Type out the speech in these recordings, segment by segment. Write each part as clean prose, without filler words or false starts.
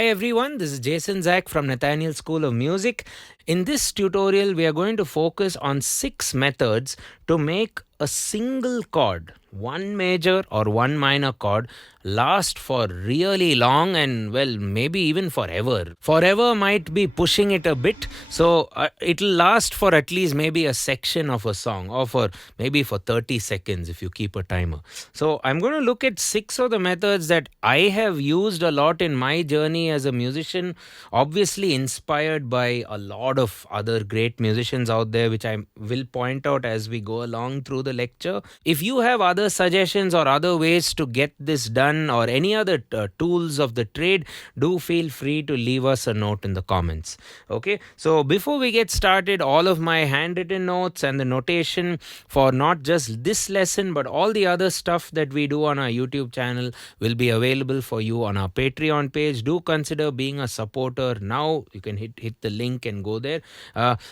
Hi everyone, this is Jason Zach from Nathaniel School of Music. In this tutorial, we are going to focus on 6 methods to make a single chord, one major or one minor chord, last for really long and well, maybe even forever. Forever might be pushing it a bit, so it'll last for at least maybe a section of a song or for maybe for 30 seconds if you keep a timer. So I'm going to look at 6 of the methods that I have used a lot in my journey as a musician, obviously inspired by a lot of other great musicians out there, which I will point out as we go along through the lecture. If you have other suggestions or other ways to get this done or any other tools of the trade, do feel free to leave us a note in the comments. Okay, so before we get started, all of my handwritten notes and the notation for not just this lesson but all the other stuff that we do on our YouTube channel will be available for you on our Patreon page. Do consider being a supporter now. You can hit the link and go there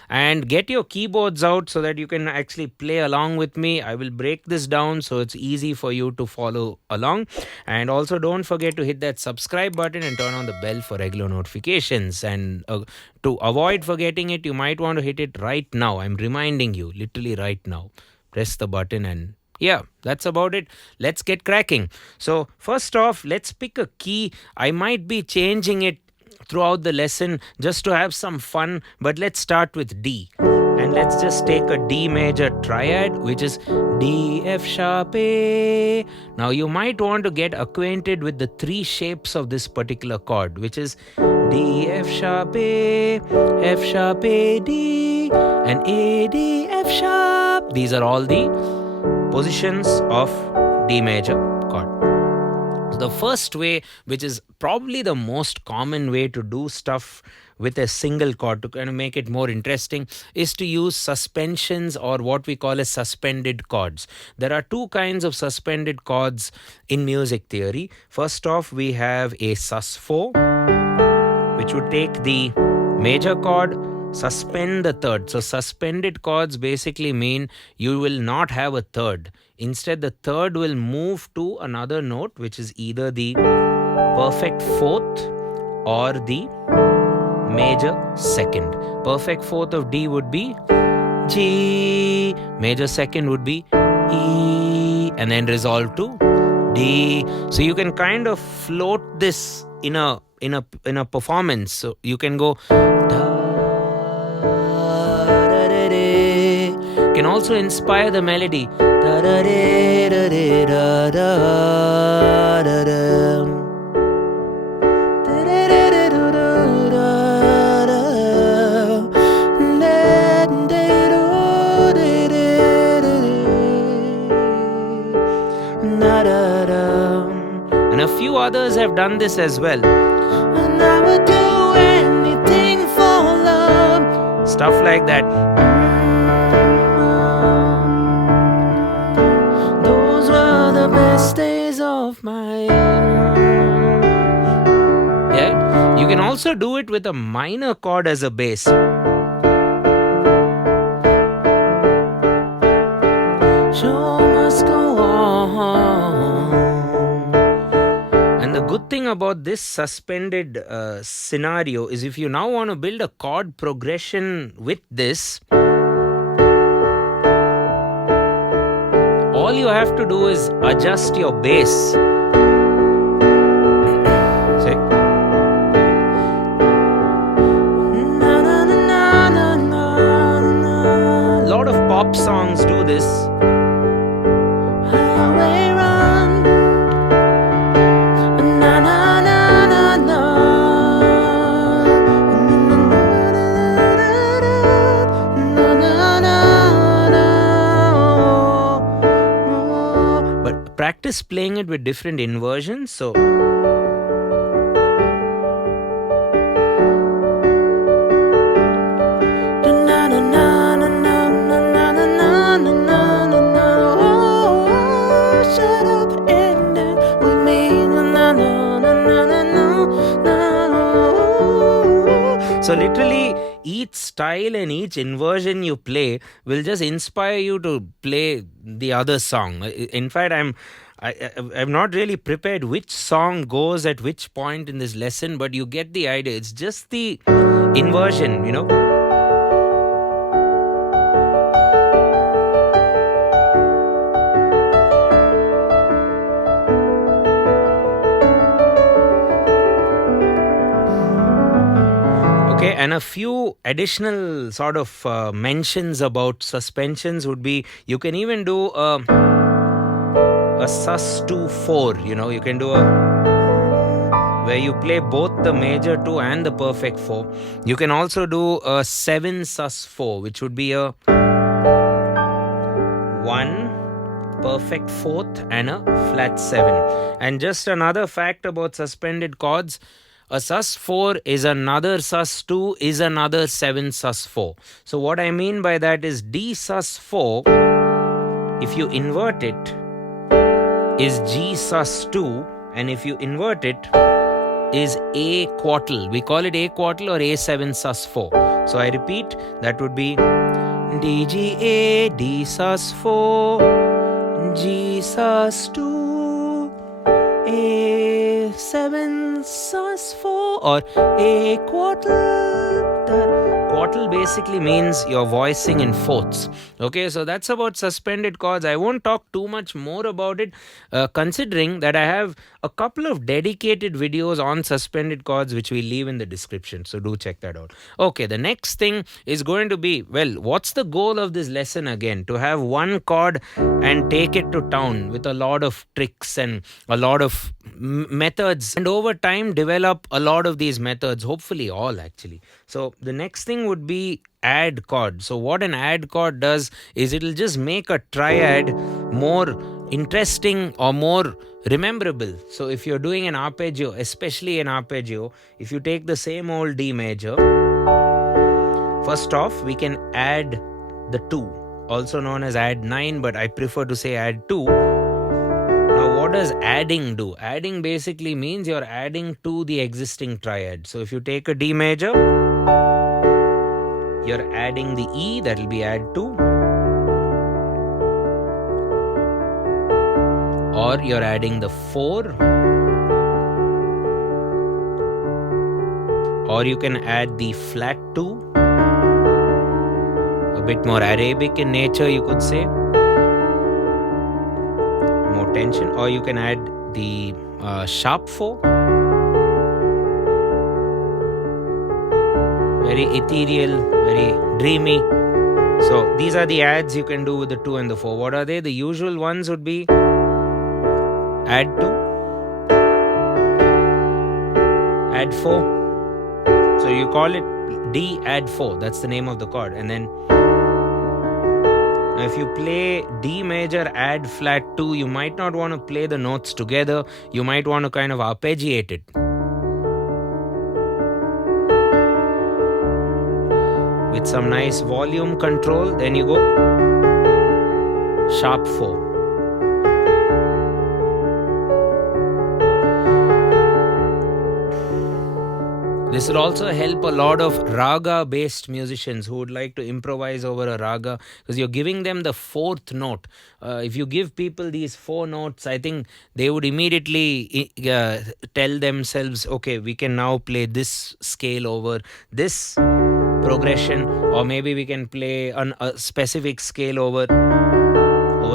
and get your keyboards out so that you can actually play along with me. I will break this down so it's easy for you to follow along. And also don't forget to hit that subscribe button and turn on the bell for regular notifications. And to avoid forgetting it, you might want to hit it right now. I'm reminding you, literally right now. Press the button and yeah, that's about it. Let's get cracking. So first off, let's pick a key. I might be changing it throughout the lesson just to have some fun, but let's start with D. And let's just take a D major triad, which is D, F sharp, A. Now you might want to get acquainted with the 3 shapes of this particular chord, which is D, F sharp, A, F sharp, A, D, and A, D, F sharp. These are all the positions of D major chord. The first way, which is probably the most common way to do stuff with a single chord to kind of make it more interesting, is to use suspensions or what we call as suspended chords. There are 2 kinds of suspended chords in music theory. First off, we have a sus4, which would take the major chord, suspend the third. So suspended chords basically mean you will not have a third. Instead, the third will move to another note, which is either the perfect fourth or the major second. Perfect fourth of D would be G, major second would be E, and then resolve to D. So you can kind of float this in a performance. So you can go can also inspire the melody. And a few others have done this as well. And I would do anything for love. Stuff like that. Those were the best days of my life. Yeah. You can also do it with a minor chord as a bass. Show must go on. And the good thing about this suspended scenario is if you now want to build a chord progression with this, all you have to do is adjust your bass. See? A lot of pop songs do this. Practice playing it with different inversions. So literally each style and each inversion you play will just inspire you to play the other song. In fact, I'm not really prepared which song goes at which point in this lesson, but you get the idea. It's just the inversion, you know. Okay, and a few additional sort of mentions about suspensions would be you can even do a sus2 4. You know, you can do a where you play both the major 2 and the perfect 4. You can also do a 7 sus 4, which would be a 1 perfect 4th and a flat 7. And just another fact about suspended chords, a sus 4 is another sus 2 is another 7 sus 4. So what I mean by that is D sus 4, if you invert it, is G sus 2, and if you invert it, is A quartal. We call it A quartal or A7 sus 4. So I repeat, that would be D G A D sus 4, G sus 2, A7 sus 4, or A quartal. Quartal basically means you're voicing in fourths. Okay, so that's about suspended chords. I won't talk too much more about it, considering that I have a couple of dedicated videos on suspended chords which we leave in the description. So do check that out. Okay, the next thing is going to be, well, what's the goal of this lesson again? To have one chord and take it to town with a lot of tricks and a lot of methods, and over time develop a lot of these methods, hopefully all actually. So the next thing would be add chord. So what an add chord does is it'll just make a triad more interesting or more rememberable. So if you're doing an arpeggio, especially an arpeggio, if you take the same old D major, first off we can add the 2, also known as add 9, but I prefer to say add 2. Now what does adding do? Adding basically means you're adding to the existing triad. So if you take a D major, you're adding the E, that will be add 2, or you're adding the 4, or you can add the flat 2, a bit more Arabic in nature you could say, more tension, or you can add the sharp 4, very ethereal, very dreamy. So these are the adds you can do with the 2 and the 4. What are they? The usual ones would be add 2, add 4. So you call it D add 4. That's the name of the chord. And then if you play D major add flat 2, you might not want to play the notes together. You might want to kind of arpeggiate it with some nice volume control. Then you go sharp 4. This will also help a lot of raga based musicians who would like to improvise over a raga, because you're giving them the 4th note. If you give people these 4 notes, I think they would immediately tell themselves, okay, we can now play this scale over this progression, or maybe we can play a specific scale over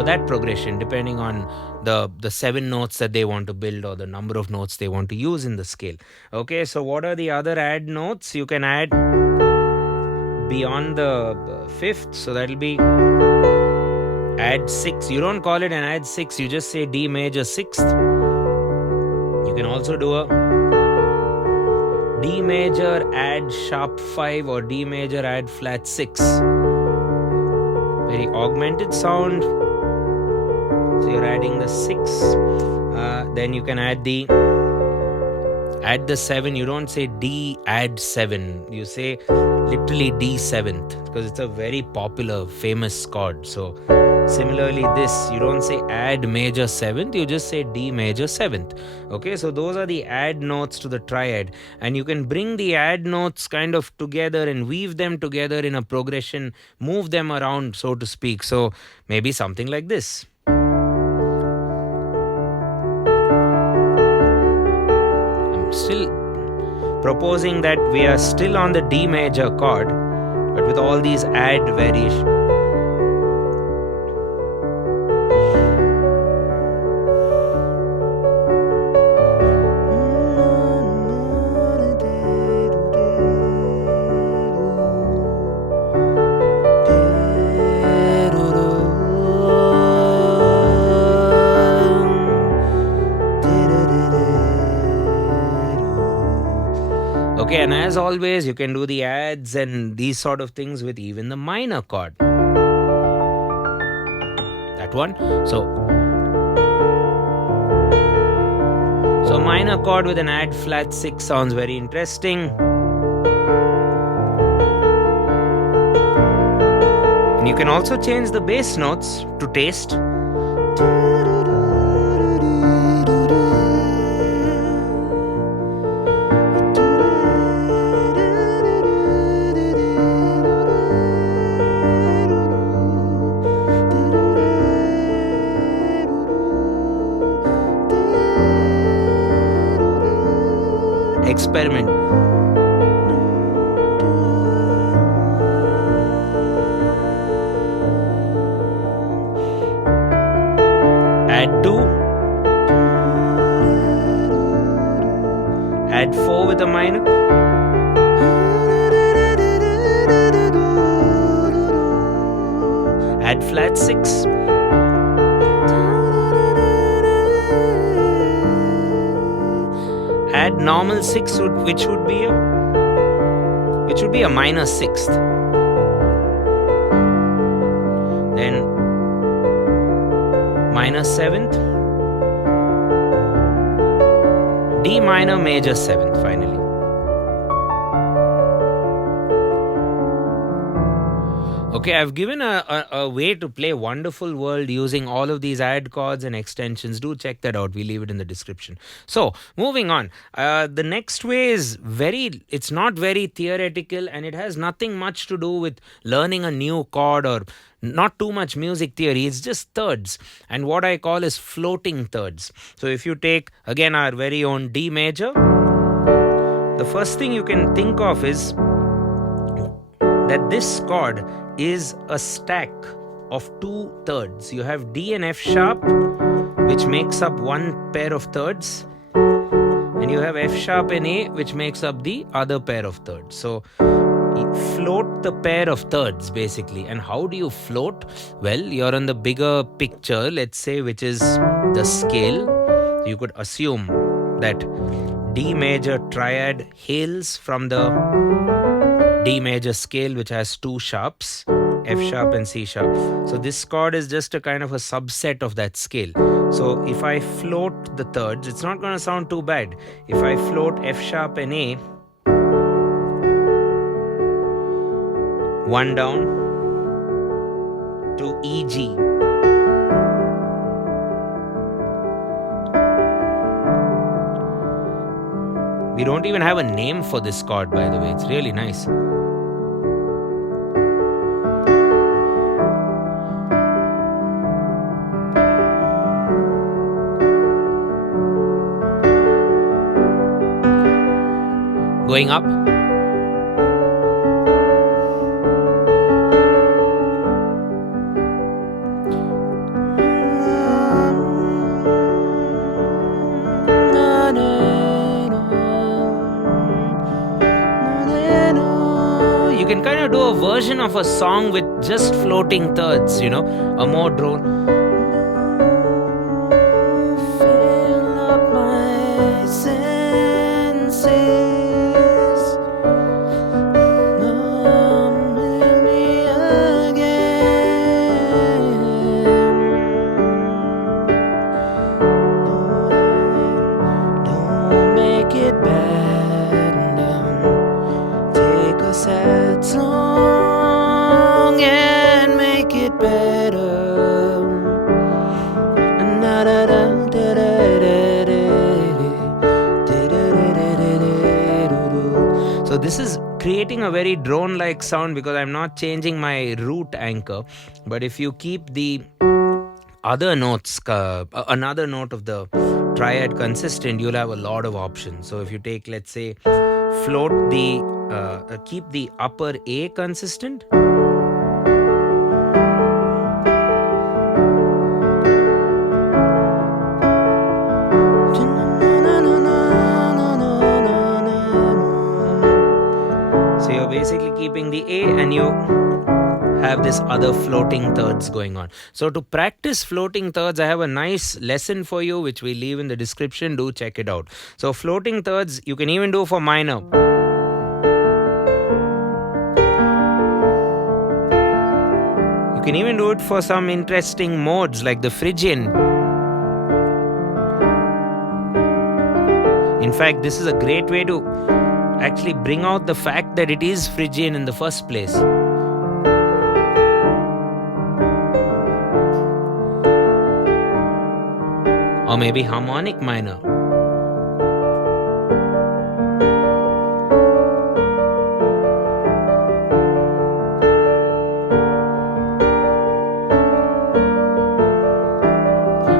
that progression, depending on the 7 notes that they want to build or the number of notes they want to use in the scale. Okay, so what are the other add notes? You can add beyond the 5th, so that'll be add 6. You don't call it an add 6, you just say D major 6th. You can also do a D major add sharp 5 or D major add flat 6. Very augmented sound. So you're adding the 6. Then you can add the 7. You don't say D add 7. You say literally D 7th, because it's a very popular, famous chord. So similarly this, you don't say add major 7th, you just say D major 7th. Okay, so those are the add notes to the triad, and you can bring the add notes kind of together and weave them together in a progression, move them around, so to speak. So maybe something like this. proposing that we are still on the D major chord, but with all these add variations. Okay, and as always, you can do the adds and these sort of things with even the minor chord. That one. So minor chord with an add flat 6 sounds very interesting. And you can also change the bass notes to taste. Experiment. Add 2. Add 4 with a minor. Add flat 6. Add normal 6, which would be a minor 6th. Then minor 7th. D minor major 7th finally. Okay, I've given a way to play Wonderful World using all of these add chords and extensions. Do check that out. We leave it in the description. So, moving on. The next way is it's not very theoretical, and it has nothing much to do with learning a new chord or not too much music theory. It's just thirds, and what I call is floating thirds. So, if you take, again, our very own D major, the first thing you can think of is that this chord is a stack of 2 thirds. You have D and F sharp, which makes up one pair of thirds, and you have F sharp and A, which makes up the other pair of thirds. So you float the pair of thirds basically. And how do you float? Well, you're on the bigger picture, let's say, which is the scale. You could assume that D major triad hails from the D major scale, which has 2 sharps, F sharp and C sharp. So this chord is just a kind of a subset of that scale. So if I float the thirds, it's not going to sound too bad. If I float F sharp and A, 1 down to E, G. We don't even have a name for this chord, by the way. It's really nice. Going up. You can kind of do a version of a song with just floating thirds, a more drone. Fill up my senses, fill me again. Don't make it bad now. Take a sad song and make it better. So this is creating a very drone-like sound because I'm not changing my root anchor. But if you keep the other notes, another note of the triad consistent, you'll have a lot of options. So if you take, let's say, keep the upper A consistent. So you're basically keeping the A and you have this other floating thirds going on. So to practice floating thirds, I have a nice lesson for you which we leave in the description. Do check it out. So floating thirds you can even do for minor. You can even do it for some interesting modes like the Phrygian. In fact, this is a great way to actually bring out the fact that it is Phrygian in the first place. Or maybe harmonic minor.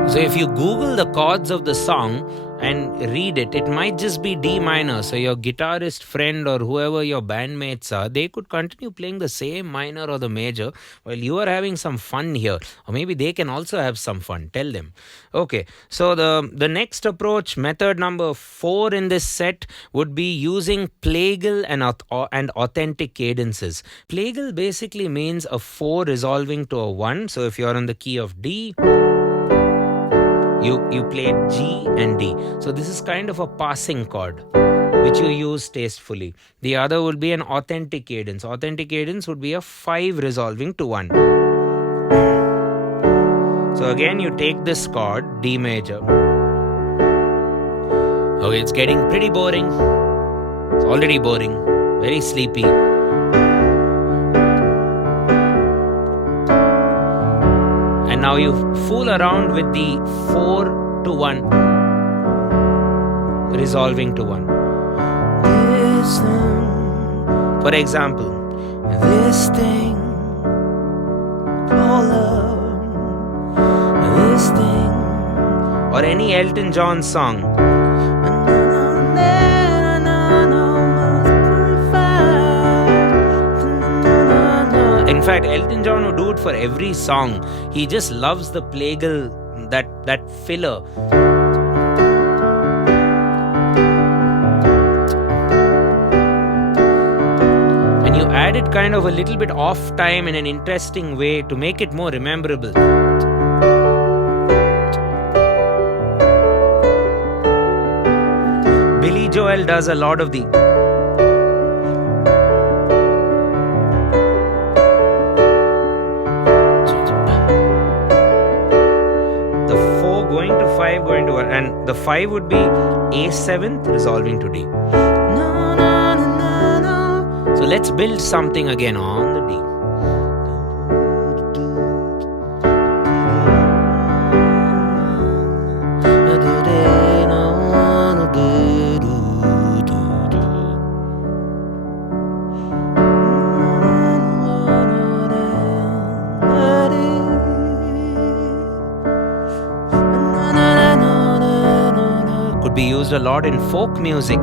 So if you Google the chords of the song and read it, it might just be D minor. So your guitarist friend or whoever your bandmates are, they could continue playing the same minor or the major while you are having some fun here. Or maybe they can also have some fun. Tell them. Okay, so the next approach, method number 4 in this set, would be using Plagal and authentic cadences. Plagal basically means a 4 resolving to a 1. So if you're on the key of D, you played G and D. So this is kind of a passing chord which you use tastefully. The other would be an authentic cadence. Authentic cadence would be a 5 resolving to 1. So again you take this chord, D major. Okay, it's getting pretty boring. It's already boring. Very sleepy. And now you fool around with the 4 to 1 resolving to 1. This thing, for example, this thing called love, this thing, or any Elton John song. In fact, Elton John would do it for every song. He just loves the Plagal, that filler. And you add it kind of a little bit off time in an interesting way to make it more rememberable. Billy Joel does a lot of the going to 1, and the 5 would be A7th resolving to D. So let's build something again on the D. Be used a lot in folk music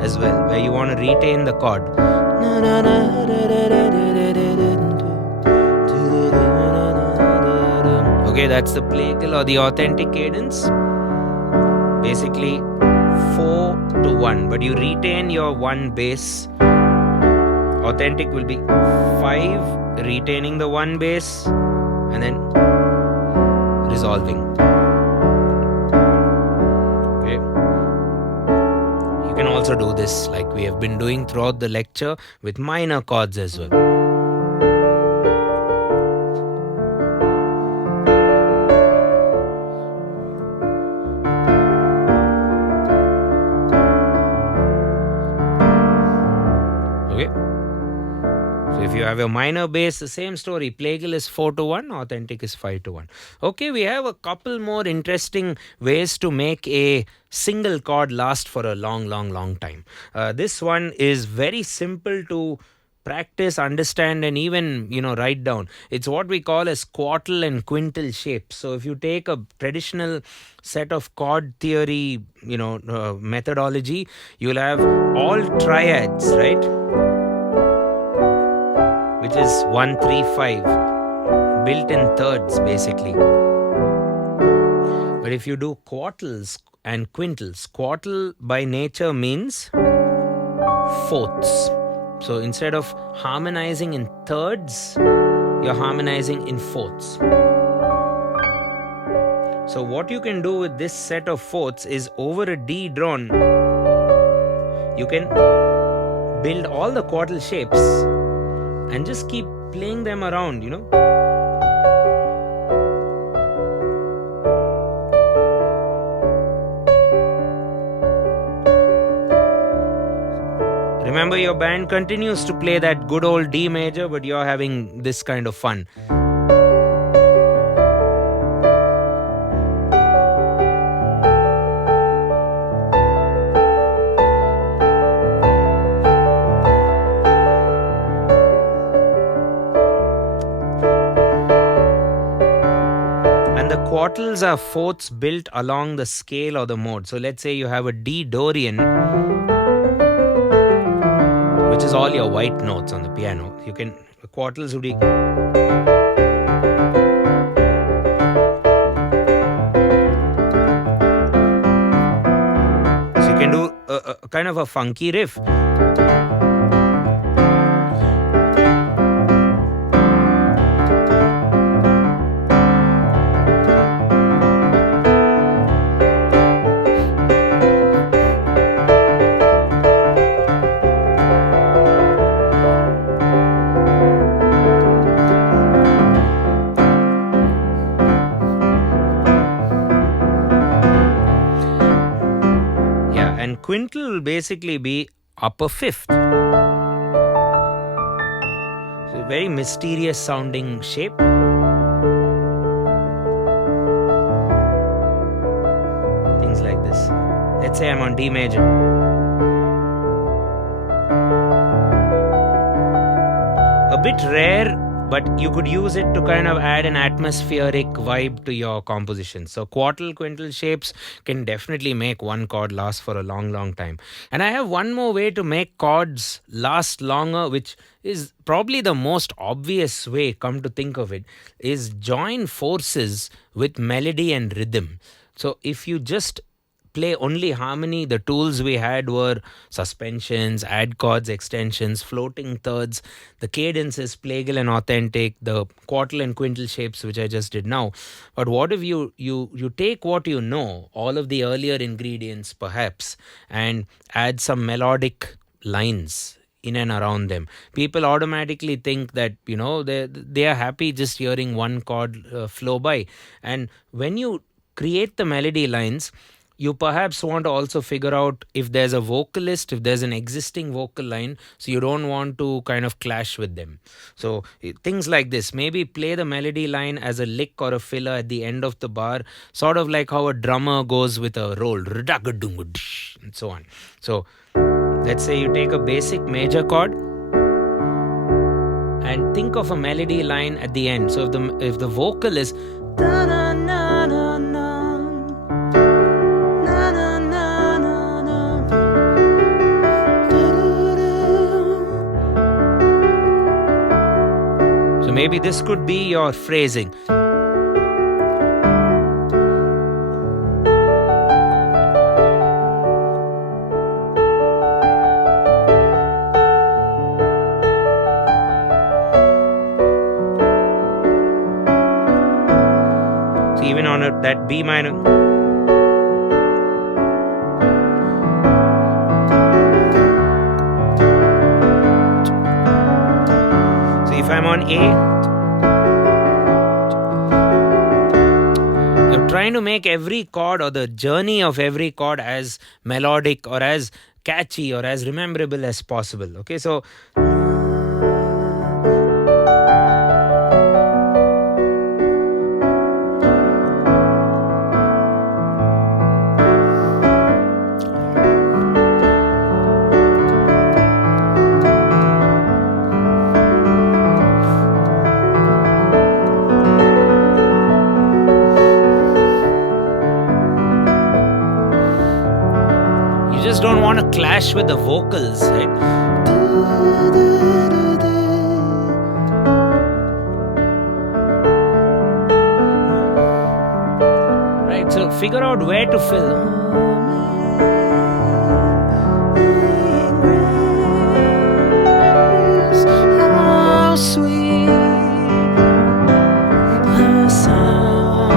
as well, where you want to retain the chord. Okay, that's the Plagal or the authentic cadence. Basically 4 to 1, but you retain your 1 bass. Authentic will be 5, retaining the 1 bass, and then resolving. You can also do this like we have been doing throughout the lecture with minor chords as well. Okay. So if you have a minor bass, the same story. Plagal is 4 to 1, authentic is 5 to 1. Okay, we have a couple more interesting ways to make a single chord last for a long time. This one is very simple to practice, understand, and even write down. It's what we call as quartal and quintal shapes. So if you take a traditional set of chord theory methodology, you'll have all triads, right, which is 1 3 5, built in thirds basically. But if you do quartals and quintals, quartal by nature means fourths. So instead of harmonizing in thirds, you're harmonizing in fourths. So what you can do with this set of fourths is, over a D drawn, you can build all the quartal shapes and just keep playing them around, Remember, your band continues to play that good old D major, but you're having this kind of fun. And the quartals are fourths built along the scale or the mode. So let's say you have a D Dorian, which is all your white notes on the piano. You can, quartals would be, so you can do a kind of a funky riff. Quintal will basically be upper fifth. So very mysterious sounding shape. Things like this. Let's say I'm on D major. A bit rare, but you could use it to kind of add an atmospheric vibe to your composition. So quartal, quintal shapes can definitely make one chord last for a long, long time. And I have one more way to make chords last longer, which is probably the most obvious way, come to think of it, is join forces with melody and rhythm. So if you just play only harmony, the tools we had were suspensions, add chords, extensions, floating thirds, the cadences, plagal and authentic, the quartal and quintal shapes, which I just did now. But what if you take what you know, all of the earlier ingredients perhaps, and add some melodic lines in and around them? People automatically think that they are happy just hearing one chord flow by. And when you create the melody lines, you perhaps want to also figure out if there's a vocalist, if there's an existing vocal line, so you don't want to kind of clash with them. So things like this, maybe play the melody line as a lick or a filler at the end of the bar, sort of like how a drummer goes with a roll, and so on. So let's say you take a basic major chord and think of a melody line at the end. So if the vocal is maybe this could be your phrasing. So even on that B minor. So if I'm on A, trying to make every chord or the journey of every chord as melodic or as catchy or as rememberable as possible. Okay, so want to clash with the vocals, right? Right, so figure out where to fill. How sweet the sound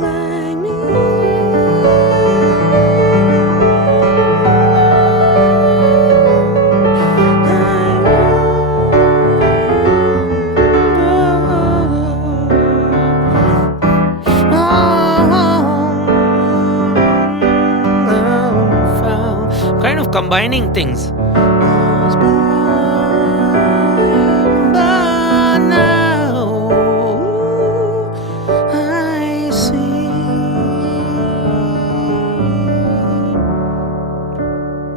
like me. Kind of combining things. But now I see.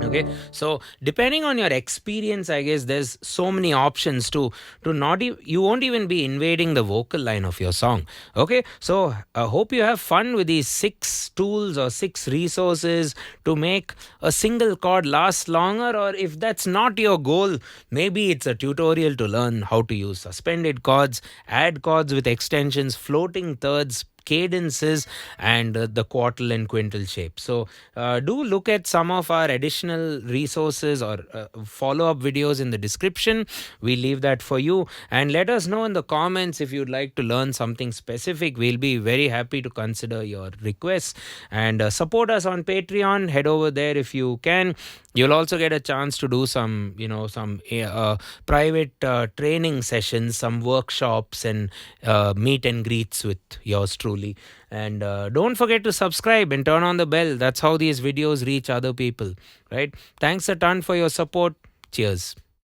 Okay, so depending on your experience, I guess there's so many options to not you won't even be invading the vocal line of your song. Okay, so I hope you have fun with these 6 tools or 6 resources to make a single chord last longer, or if that's not your goal, maybe it's a tutorial to learn how to use suspended chords, add chords with extensions, floating thirds, cadences, and the quartal and quintal shape. So do look at some of our additional resources or follow-up videos in the description. We leave that for you, and let us know in the comments if you'd like to learn something specific. We'll be very happy to consider your requests, and support us on Patreon. Head over there if you can. You'll also get a chance to do some private training sessions, some workshops, and meet and greets with yours truly. And don't forget to subscribe and turn on the bell. That's how these videos reach other people, right? Thanks a ton for your support. Cheers.